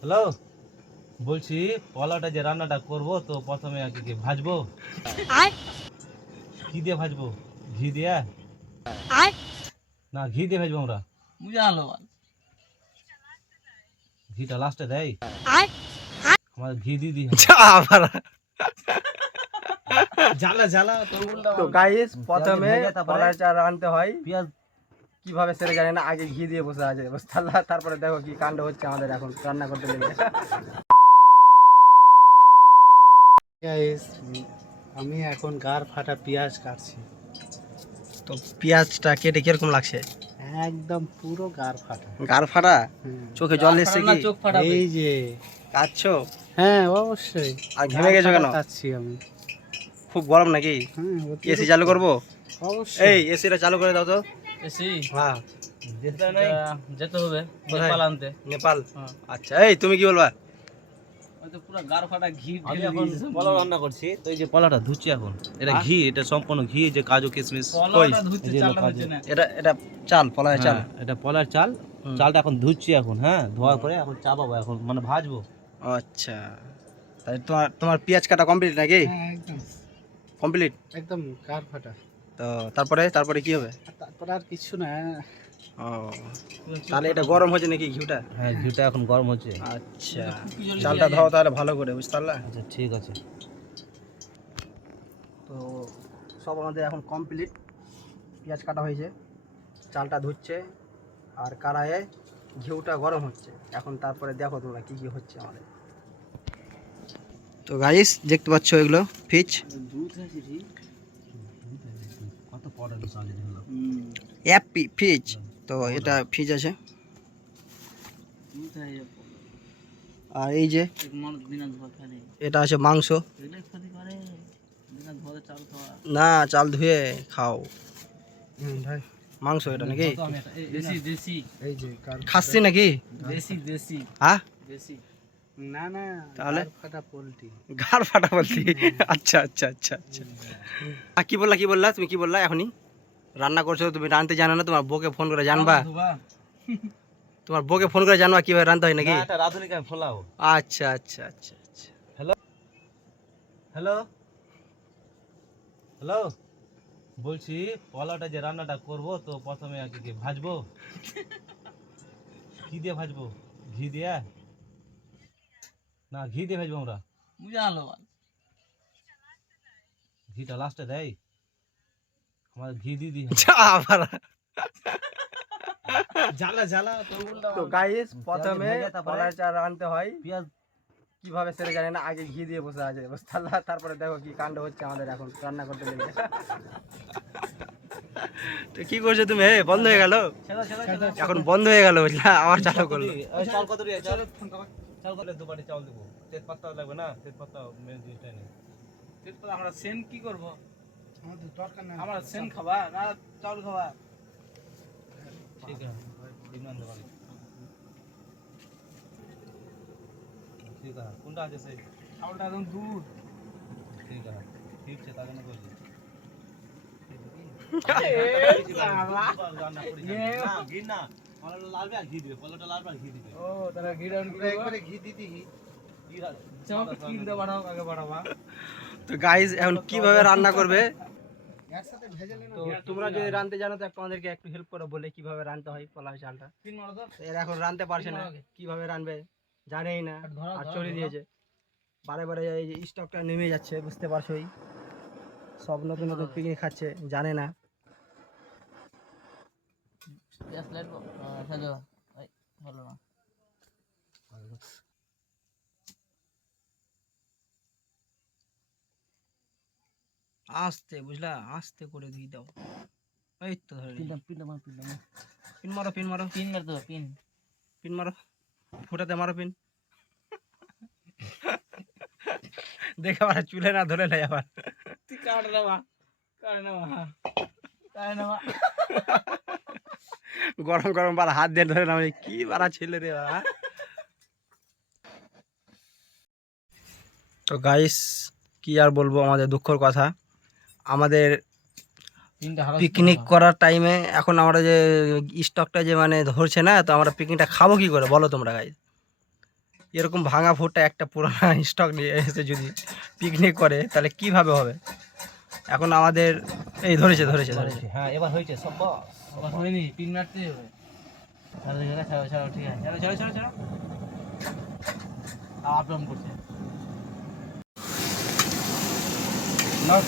Hello, বলছি পোলাওটা যে রান্নাটা করব তো প্রথমে আগে কি ভাজবো? কি দিয়ে ভাজবো? ঘি দিয়ে না ঘি দিয়ে ভাজবো আমরা? বুঝালো ঘিটা লাস্টে দেয়, আমাদের ঘি দিয়ে দিই। আবার জ্বালা জ্বালা তো গাইস প্রথমে ভেজে তারপরে কলাই চাল আনতে হয়, পেঁয়াজ। কিভাবে সেটা জানি না, আগে ঘি দিয়ে বসে আছে বুঝতে। তারপরে দেখো কি কাণ্ড হচ্ছে আমাদের এখন রান্না করতে লেগে। গাইস, আমি এখন গার ফাটা পেঁয়াজ কাটছি। তো পেঁয়াজটা কেটে কিরকম লাগছে? একদম পুরো গার ফাটা। গার ফাটা? হুম। চোখে জল এসছে কি? চোখ ফাটাবে। এই যে, কাটছো? হ্যাঁ অবশ্যই। আর ঘেমে গেছো কেন? কাটছি আমি। খুব গরম নাকি? হ্যাঁ, এসি চালু করবো? অবশ্যই। এই এসিটা চালু করে দাও তো। এসি হ্যাঁ, যেতে হবে কোথায়? নেপাল আনতে। নেপাল। হ্যাঁ। আচ্ছা, এই তুমি কি বলবা? ওই তো পুরো গার ফাটা ঘি আমি ঢেলে এখন দিয়েছে। পোলাও রান্না করছি, তো এই যে পোলাওটা ধুচ্ছি এখন। এটা ঘি, এটা সম্পূর্ণ ঘি, যে কাজু কিশমিশ। পোলাওটা ধুচ্ছে, এই যে চালটা কাজু। ধুচ্ছে না। এটা চাল, পলায় চাল। হ্যাঁ, এটা পোলার চাল। চালটা এখন ধুচ্ছি এখন, হ্যাঁ ধোয়ার পরে এখন চাপাবো, এখন মানে ভাজবো। আচ্ছা, তাই তোমার তোমার পেঁয়াজ কাটা কমপ্লিট নাকি? হ্যাঁ, একদম কমপ্লিট। একদম গার ফাটা। তো তারপরে তারপরে কি হবে? আর তারপরে আর কিছু না। ও, তাহলে এটা গরম হচ্ছে নাকি ঘিটা? হ্যাঁ, ঘিটা এখন গরম হচ্ছে। আচ্ছা, চালটা ধোও তাহলে ভালো করে, বুঝতে পারলা? আচ্ছা ঠিক আছে। তো সব আমাদের এখন কমপ্লিট, পেঁয়াজ কাটা হয়েছে, চালটা ধুচ্ছে, আর কড়াইয়ে ঘিউটা গরম হচ্ছে এখন। তারপরে দেখো তোমরা কি কি হচ্ছে আমাদের। তো গাইস দেখতে পাচ্ছ এগুলো ফিচ, দুধ আছে ঠিক। কত পড়ালো চাল এটা হলো। অ্যাপি ফিচ। তো এটা ফিচ আছে, দুধ আছে। আর এই যে এক মানুষ দিনা ধোয়া খায়। এটা আছে মাংস। এগুলো ক্ষতি করে। দিনা ধোয়া চাল খাওয়া। না, চাল ধুয়ে খাও। ভাই মাংস এটা নাকি? তো আমি এটা- দেশি দেশি এই যে গার খাসি নাকি? দেশি দেশি হ্যাঁ, দেশি। না না, তাহলে? গার ফাটা পোল্ট্রি। ঘাড় ফাটা বলছি। আচ্ছা আচ্ছা আচ্ছা আচ্ছা। কি বললা কি বললা তুমি, কি বললা এখনই? রান্না করছো তুমি, রাঁধতে জানো না? তোমার বউকে ফোন করে জানবা? ধোয়া। তোমার বউকে ফোন করে জানবা কিভাবে রাঁধতে হয় নাকি? না, এটা রাঁধুনিকে আমি ফোলাও। আচ্ছা আচ্ছা আচ্ছা আচ্ছা। হ্যালো হ্যালো, বলছি পোলাওটা যে রান্নাটা করব তো প্রথমে আগে কি ভাজবো? কি দিয়ে ভাজবো? ঘি দিয়ে না ঘি দিয়ে ভাজবো আমরা? বুঝালো ঘিটা লাস্টে দেয়, আমাদের ঘি দিয়ে দিই। আবার জ্বালা জ্বালা তো গাইস প্রথমে ভেজে তারপরে কলাই চাল আনতে হয়, পেঁয়াজ। কিভাবে সেটা জানি না, আগে ঘি দিয়ে বসে আছে বুঝতে পারলা? তারপরে দেখো কি কাণ্ড হচ্ছে আমাদের এখন রান্না করতে লেগে। তো কি করছো তুমি? বন্ধ হয়ে গেল, এখন বন্ধ হয়ে গেল বুঝলা, আবার চালু করলো। চাল কত দিয়ে? চাল চাল কত? দুবারে চাল দেবো। তেজপাতা লাগবে না? তেজপাতা মেন জিনিসটা নেই। তেজপাতা আমরা সেন কি করব? আমাদের দরকার না। আমরা সেন খাবা না চাউল খাবা? ঠিক আছে, ইমরান দেবানি। ঠিক আছে, কোনটা আছে সেই? চাউলটা একদম দুধ। ঠিক আছে, ঠিক আছে, তার জন্য বলছি। রান্না করি না, ঘি না, পোলাওটা লাল আর ঘি দিবে, পোলাওটা লাল আর ঘি দিবে। ও তারা ঘি ডাউন পুরো একবারে ঘি দিদি। ঘি রাখ- চাউল কিনতে বাড়াও আগে বাড়াবা। তো গাইস এখন কিভাবে রান্না করবে, একসাথে ভেজে নেন। তো তোমরা যদি রাঁধতে জানো তো একটু আমাদেরকে একটু হেল্প করো, বলে কিভাবে রাঁধতে হয় পোলাও চালটা। তিন মারো তো। তো এরা এখন রাঁধতে পারছে না, কিভাবে রাঁধবে জানেই না, আর চলে দিয়েছে। বারে বারে এই যে স্টকটা নেমে যাচ্ছে, বুঝতে পারছোই, সব নতুন নতুন পিকনিক খাচ্ছে, জানে না। গ্যাস লাইট সাজো। এই হলো না। আস্তে বুঝলা, আস্তে করে দিয়ে দাও। এই তো ধরে নিয়ে। পিন মারো পিন মারো। পিন মারো পিন মারো পিন মার দাও পিন। পিন মারো, ফুটাতে মারো পিন। দেখে আবার চুলে না ধরে নেয় আবার। তুই কাট না মা। কাট না মা। কাট না মা। গরম গরম বাল হাত দিয়ে ধরে না, কি বাড়া ছেলে রে বাড়া। তো গাইস কি আর বলবো, আমাদের দুঃখের কথা, আমাদের পিনটা হারাস। পিকনিক করার টাইমে এখন আমরা যে স্টকটা যে মানে ধরছে না, তো আমরা পিকনিকটা খাবো কি করে বলো তোমরা গাইস? এরকম ভাঙা ফুটটা একটা পুরানা স্টক নিয়ে এসে যদি পিকনিক করে তাহলে কিভাবে হবে। এখন আমাদের এই ধরেছে ধরেছে ধরেছে হ্যাঁ এবার হয়েছে সব বস। আবার হয়নি, পিন মারতে হবে। ছাড়ো দেখে, ছাড়ো ছাড়ো, ঠিক আছে, ছাড়ো ছাড়ো ছাড়ো ছাড়ো। আপ ডাউন করছে। নাও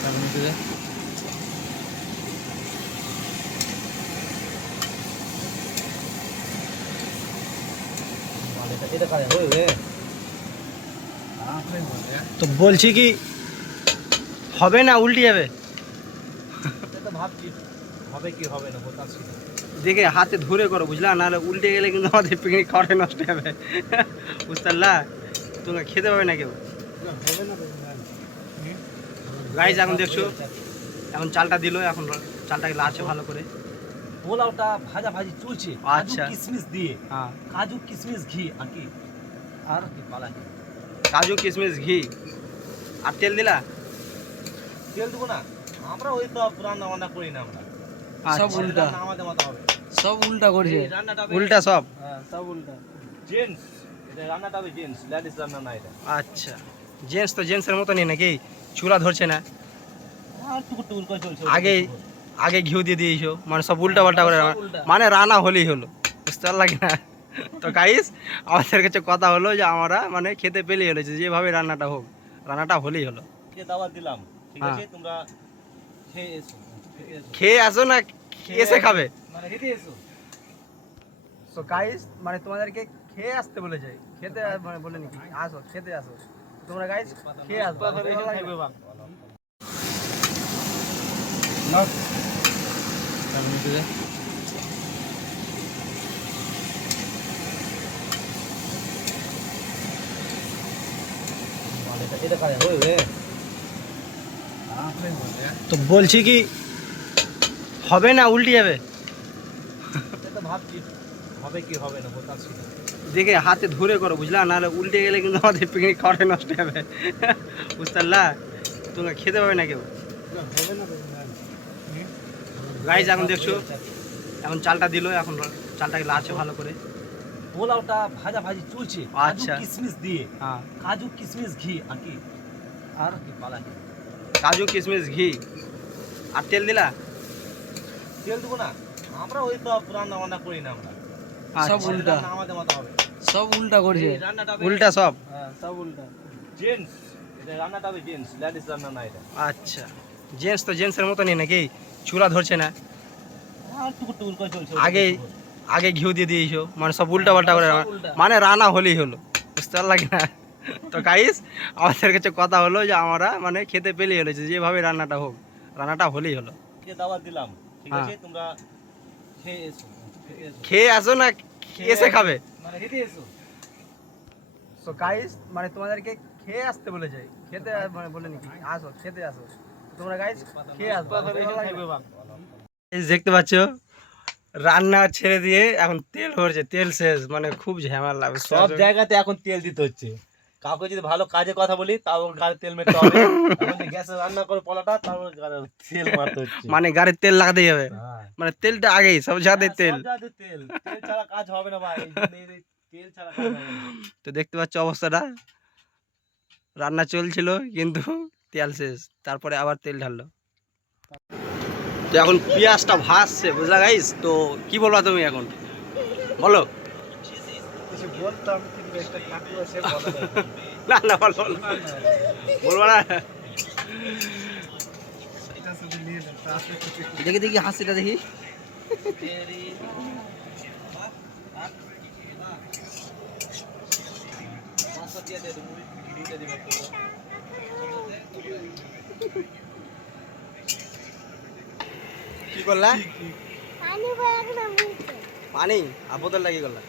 চার মিনিট দে। এটা কারে হয়ে তো বলছি কি হবে না উল্টে যাবে। এটা ভাবছি হবে কি হবে না বলতাছি না। দেখে হাতে ধরে করো বুঝলা, নাহলে উল্টে গেলে কিন্তু আমাদের পিকনিক খাওয়াটাই নষ্ট হবে। বুঝতে পারলা, তোমরা খেতে পাবে না কেউ। গাইজ এখন দেখছো এখন চালটা দিল, এখন চালটাকে লাচে ভালো করে। পোলাওটা ভাজা ভাজি চলছে আচ্ছা। কাজু কিশমিশ দিয়ে, হ্যাঁ কাজু কিশমিশ ঘি আর কি পালা কাজু কিশমিশ ঘি আর তেল দিলা। তেল দেবো না, আমরা ওই তো রান্না বান্না করি না আমরা। সব আচ্ছা, উল্টা, রান্না আমাদের মতো হবে। সব উল্টা করছে। এই রান্নাটা উল্টা সব। হ্যাঁ, সব উল্টা। জেন্টস, এটা রান্নাটা হবে জেন্টস, লেডিস রান্না না এটা। আচ্ছা, জেন্টস তো জেন্টসের মতনই নাকি, চুলা ধরছে না। আর টুকুর টুকুর করে চলছে। আগে ঘিউ দিয়ে দিয়েছো, মানে সব উল্টা পাল্টা করে, সব উল্টা। মানে রান্না হলেই হলো। বুঝতে পারলা কি না? তো গাইস আমাদের কাছে কথা হলো যে আমরা মানে খেতে পেলেই হলো, যে যেভাবে রান্নাটা হোক, রান্নাটা হলেই হলো। যে দাওয়াত দিলাম, ঠিক হ্যাঁ। আছে, তোমরা খেয়ে এসো, খেয়ে এসো। খেয়ে আসো না এসে খাবে। মানে খেতে এসো। তো গাইস মানে তোমাদেরকে খেয়ে আসতে বলেছে, খেতে মানে বলে নাকি আসো খেতে আসো, তোমরা গাইস খেয়ে আসো। খাইবে বাং। নাও চার মিনিট দে। এটা কারে হয়ে তো বলছি কি হবে না উল্টে যাবে। এটা ভাবছি হবে কি হবে না বলতাছি না। দেখে হাতে ধরে করো বুঝলা, নাহলে উল্টে গেলে কিন্তু আমাদের পিকনিক খাওয়াটাই নষ্ট হবে। বুঝতে পারলা, তোমরা খেতে পাবে না কেউ। গাইজ এখন দেখছো এখন চালটা দিল, এখন চালটাকে লাচে ভালো করে। পোলাওটা ভাজা ভাজি চলছে আচ্ছা। কাজু কিশমিশ দিয়ে, হ্যাঁ কাজু কিশমিশ ঘি আর কি পালা কাজু কিশমিশ ঘি আর তেল দিলা। তেল দেবো না, আমরা ওই তো রান্না বান্না করি না আমরা। সব আচ্ছা, উল্টা, রান্না আমাদের মতো হবে। সব উল্টা করছে। এই রান্নাটা হবে উল্টা সব। হ্যাঁ, সব উল্টা। জেন্টস, এটা রান্নাটা হবে জেন্টস, লেডিস রান্না না এটা। আচ্ছা, জেন্টস তো জেন্টসের মতনই নাকি, চুলা ধরছে না। আর টুকুর টুকুর করে চলছে। আগে ঘিউ দিয়ে দিয়েছো, মানে সব উল্টা পাল্টা করে, সব উল্টা। মানে রান্না হলেই হলো। বুঝতে পারলা কি না? তো গাইস আমাদের কাছে কথা হলো যে আমরা মানে খেতে পেলেই হলো, যে যেভাবে রান্নাটা হোক, রান্নাটা হলেই হলো। যে দাওয়াত দিলাম, ঠিক হ্যাঁ। আছে, তোমরা খেয়ে এসো, খেয়ে এসো। খেয়ে আসো না এসে খাবে। মানে খেতে এসো। তো গাইস মানে তোমাদেরকে খেয়ে আসতে বলেছে, খেতে মানে বলে নাকি আসো খেতে আসো, তোমরা গাইস খেয়ে আসো। খাইবে বাং। এই দেখতে পাচ্ছ রান্না ছেড়ে দিয়ে এখন তেল ভরছে, তেল শেষ, মানে খুব ঝামেলা লাগে। সব জায়গাতে এখন তেল দিতে হচ্ছে। কাউকে যদি ভালো কাজে কথা বলি তাও গাড়ি তেল মেরতে হবে। এখন যে গ্যাসে রান্না করে পোলাটা তাও তেল মারতে হচ্ছে। মানে গাড়ির তেল লাগাতেই হবে, হ্যাঁ। মানে তেলটা আগেই সব জায়গাতে তেল। সব জায়গাতে তেল, তেল ছাড়া কাজ হবে না ভাই। এই জন্য এই তেল ছাড়া কাজ হবে না। তো দেখতে পাচ্ছ অবস্থাটা, রান্না চলছিল কিন্তু তেল শেষ, তারপরে আবার তেল ঢাললো। তো এখন পেঁয়াজটা ভাসছে বুঝলা গাইস। তো কি বলবা তুমি এখন বলো। বলতাম কিন্তু একটা কাকু আছে না না বলো বলবা না। এটা শুধু নিয়ে নেন তাহলে দেখি দেখি হাসিটা দেখি। কি করলা? পানি আর বোতলটা কি করলা?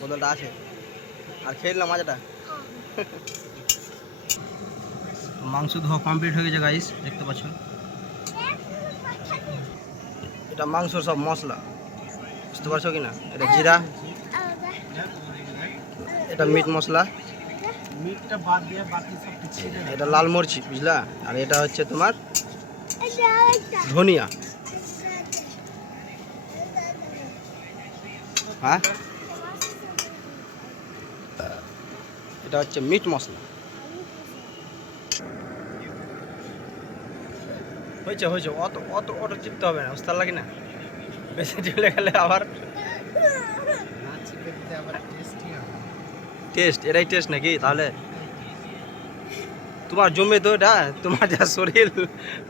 বোতলটা আছে আর খেলাম মাজাটা। মাংস ধোয়া কমপ্লিট হয়ে গেছে গাইস, দেখতে পাচ্ছ। এটা মাংস সব মশলা, বুঝতে পারছো কি না? এটা জিরা, এটা মিট মশলা, মিটটা বাদ দিয়ে বাকি সব কিছু এটা লাল মরিচ বুঝলা, আর এটা হচ্ছে তোমার ধনিয়া। হ্যাঁ পাতা, এটা হচ্ছে মিট মশলা। হয়েছে হয়েছে, অত অত অত চিপতে হবে না, বুঝতে লাগে না, বেশি ঢেলে গেলে আবার টেস্ট, এটাই টেস্ট নাকি? তাহলে তোমার জমে তো এটা, তোমার যা শরীর,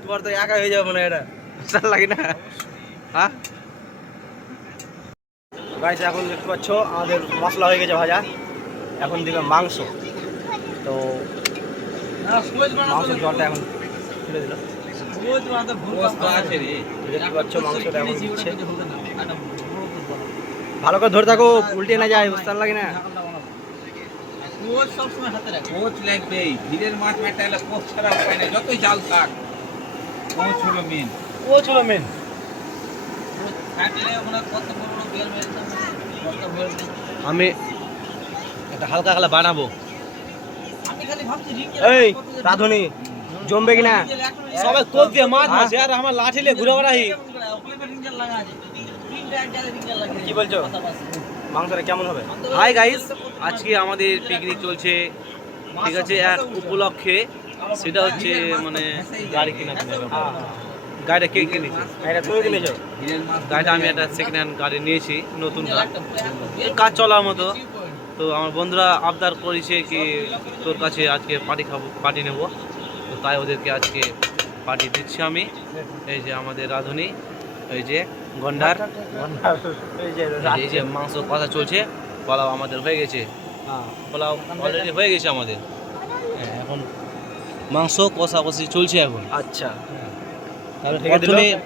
তোমার তো একা হয়ে যাবে না এটা, বুঝতে লাগে না? হ্যাঁ গাইস, এখন দেখতে পাচ্ছ আমাদের মশলা হয়ে গেছে ভাজা, এখন দিবে মাংস। তো মাংসের জলটা এখন তুলে দিল, দেখতে পাচ্ছ মাংসটা এখন দিচ্ছে। ভালো করে ধরে থাকো, উল্টে না যায়, বুঝতে লাগে না? কোচ লাগবেই, ভিড়ের মাছ মেটাইলে কোচ ছাড়া উপায় নাই, যতই জাল থাক কোচ হলো মেন। ও চলো মেন। আমি একটা হালকা হালকা বানাবো। এই রাধুনি জমবে কিনা? সবাই কোপ দিয়ে মাছ মাছ আর আমার লাঠি নিয়ে ঘুরে বেড়াই। কি বলছো, মাংসটা কেমন হবে? হাই গাইস, আজকে আমাদের পিকনিক চলছে, ঠিক আছে, এক উপলক্ষে। সেটা হচ্ছে মানে গাড়ি কিনা গাড়িটা কে কিনেছে? এটা তুমি কিনেছো? ভিড়ের মাছ গাড়িটা আমি একটা সেকেন্ড হ্যান্ড গাড়ি নিয়েছি, নতুন কাজ চলার মতো। তো আমার বন্ধুরা আবদার করেছে কি তোর কাছে আজকে পার্টি খাবো, পার্টি নেবো, তো তাই ওদেরকে আজকে পার্টি দিচ্ছি আমি। এই যে আমাদের রাঁধুনি, এই যে গন্ডার, এই যে মাংস কথা চলছে, পোলাও আমাদের হয়ে গেছে, পোলাও অলরেডি হয়ে গেছে আমাদের। হ্যাঁ, এখন মাংস কষাকষি চলছে এখন। আচ্ছা,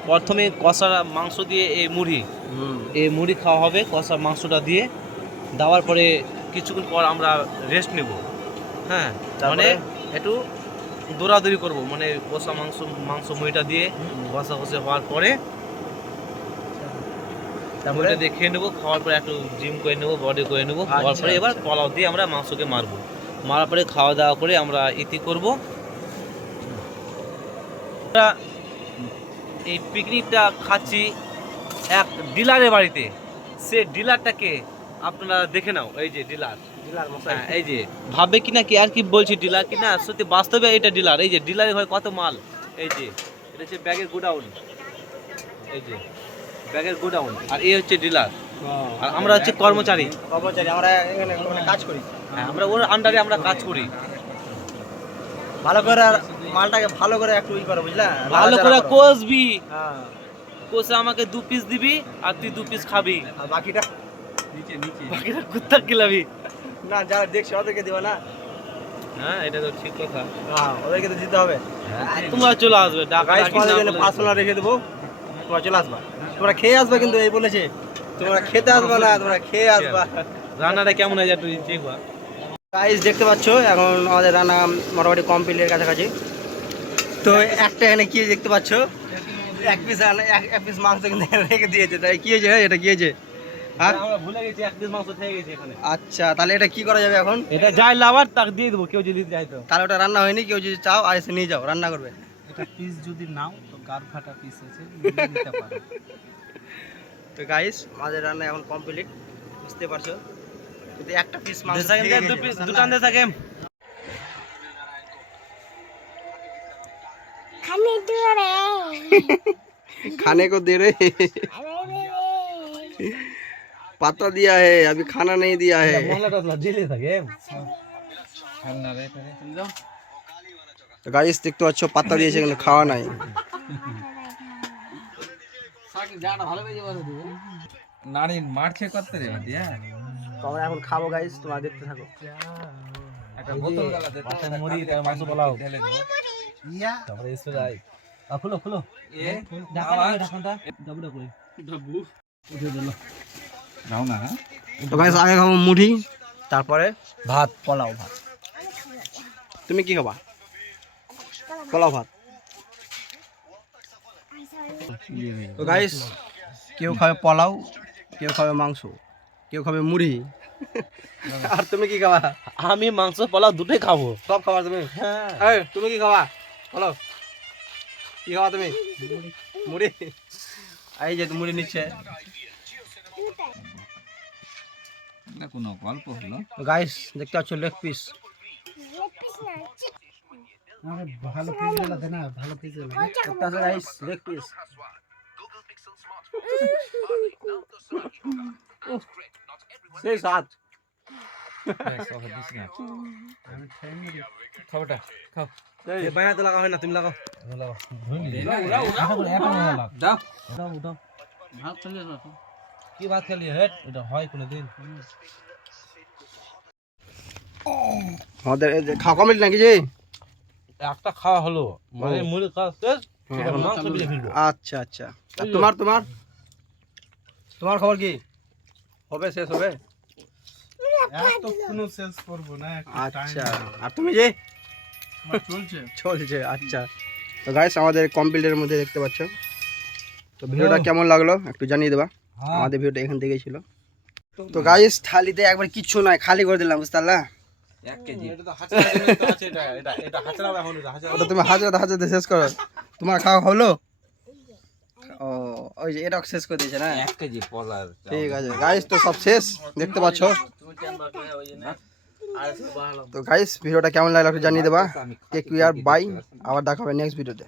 প্রথমে কষা মাংস দিয়ে এই মুড়ি খাওয়া হবে, কষা মাংসটা দিয়ে দেওয়ার পরে কিছুক্ষণ পর আমরা রেস্ট নেব। হ্যাঁ, মানে একটু দৌড়াদৌড়ি করব, মানে কষা মাংস মুড়িটা দিয়ে কষাকষি হওয়ার পরে মুড়িটা দিয়ে খেয়ে নেবো, খাওয়ার পরে একটু জিম করে নেবো, বডি করে নেবো, খাওয়ার পরে এবার পোলাও দিয়ে আমরা মাংসকে মারবো, মারার পরে খাওয়া দাওয়া করে আমরা ইতি করব। এই পিকনিকটা খাচ্ছি এক ডিলারের বাড়িতে, সে ডিলারটাকে আপনারা দেখে নাও। এই যে ডিলার, হ্যাঁ, এই যে ভাববে কিনা কি আর কি বলছি ডিলার কিনা, সত্যি বাস্তবে এটা ডিলার। এই যে ডিলারের ঘরে কত মাল, এই যে এটা হচ্ছে ব্যাগের গোডাউন, এই যে ব্যাগের গোডাউন, আর এই হচ্ছে ডিলার, আর আমরা হচ্ছে কর্মচারী, আমরা এখানে কাজ করি। হ্যাঁ, আমরা ওর আন্ডারে আমরা কাজ করি। ভালো করে মালটাকে ভালো করে একটু ই করো, বুঝলা? ভালো করে কষবি, হ্যাঁ, কষে আমাকে 2 পিস দিবি আর তুই 2 পিস খাবি, আর বাকিটা বাকিটা কুত্তা খিলাবি। না, যারা দেখছে ওদেরকে দিবা না? হ্যাঁ, এটা তো ঠিক কথা। হ্যাঁ, ওদেরকে তো দিতে হবে। তোমরা চলে আসবে, গাইস তোমাদের জন্য পার্সোনাল রেখে দেবো, তোমরা চলে আসবা, তোমরা খেয়ে আসবা, কিন্তু এই বলেছে তোমরা খেতে আসবা না, তোমরা খেয়ে আসবা। রান্নাটা কেমন হয়েছে তুই দেখবা। গাইস দেখতে পাচ্ছ এখন আমাদের রান্না মোটামুটি কমপ্লিটের কাছাকাছি। তো একটা এখানে কি দেখতে পাচ্ছ, এক পিস মাংস কিন্তু রেখে দিয়েছে, তাই কি হয়েছে? এটা কি হয়েছে? হ্যাঁ, আমরা ভুলে গেছি, 1 পিস মাংস থেকে গেছে এখানে। আচ্ছা, তাহলে এটা কি করা যাবে এখন? এটা যাই লাভার তাকে দিয়ে দেবো, কেউ যদি যায় তো। তাহলে ওটা রান্না হয়নি, কেউ যদি চাও আর এসে নিয়ে যাও, রান্না করবে। এটা পিস যদি নাও তো গার ফাটা পিস আছে, নিয়ে নিতে পারো। তো গাইস আমাদের রান্না এখন কমপ্লিট, বুঝতে পারছো, কিন্তু একটা পিস মাংস দুটান দে থাকে। खाने को दे रहे, पता दिया है, अभी खाना नहीं दिया है। তো গাইস দেখতে পাচ্ছ পাত্তা দিয়েছে কিন্তু খাওয়া নাই। নারী মারছে করতে রে দিয়া তো আমরা এখন খাবো গাইস, তোমরা দেখতে থাকো। একটা বোতল গালা দে, পাশে মুড়ি তার মাংস পোলাও, ঢেলে দেবো। তারপরে এসে যাই। খুলো খুলো নাও না, হ্যাঁ? তো গাইস আগে খাবো মুড়ি, তারপরে ভাত, পোলাও ভাত। তুমি কি খাবা? পোলাও ভাত। তো গাইস কেউ খাবে পোলাও, কেউ খাবে মাংস, কেউ খাবে মুড়ি, আর তুমি কি খাবা? আমি মাংস পোলাও দুটোই খাবো। সব খাবা তুমি? হ্যাঁ, এই তুমি কি খাবা বলো, কি খাবা তুমি? মুড়ি। এই যে মুড়ি নিচ্ছে। না কোনো গল্প হলো গাইস দেখতে পাচ্ছ লেগ পিস। আরে ভালো পিস দে না, ভালো পিস দে না। দেখতে পাচ্ছ গাইস লেগ পিস। সেই সাত আমি খাইনি রে। খাবারটা খাও বাইনাতে লাগা হয় না, তুমি লাগাও। দাও ভাত খেলে রাখো কি ভাত খেলি হেড, এটা হয় কোনোদিন? আমাদের এই যে খাওয়া কমপ্লিট নাকি যে? একটা খাওয়া হলো, মানে মুড়ি খাওয়া শেষ, হ্যাঁ, এবার মাংস দিয়ে ফেলবো। আচ্ছা আচ্ছা। আর তোমার তোমার তোমার খবর কি? হবে শেষ হবে? এত কোনো শেষ করব না, একটু আচ্ছা। আর তুমি যে? চলছে। চলছে আচ্ছা। তো গাইস আমাদের কমপ্লিটের মধ্যে দেখতে পাচ্ছ। তো ভিডিওটা কেমন লাগলো একটু জানিয়ে দেবা। আমাদের ভিডিওটা এখান থেকেই ছিল। তো গাইস থালিতে একবার কিচ্ছু নয়, খালি করে দিলাম, বুঝতে পারলা? 1 কেজি এটা তো হাঁচড়া জিনিস তো আছে, এটা হাঁচড়া এখন, এটা হাঁচড়া। ওটা তুমি হাজার হাজার শেষ করো। তোমার খাওয়া হলো? ও ওই যে এটা শেষ করে দিয়েছে না? 1 কেজি পলার ঠিক আছে গাইস, তো সব শেষ দেখতে পাচ্ছ। তো গাইস ভিডিওটা কেমন লাগলো একটু জানিয়ে দেবা। টেক কেয়ার, বাই, আবার দেখা হবে নেক্সট ভিডিওতে।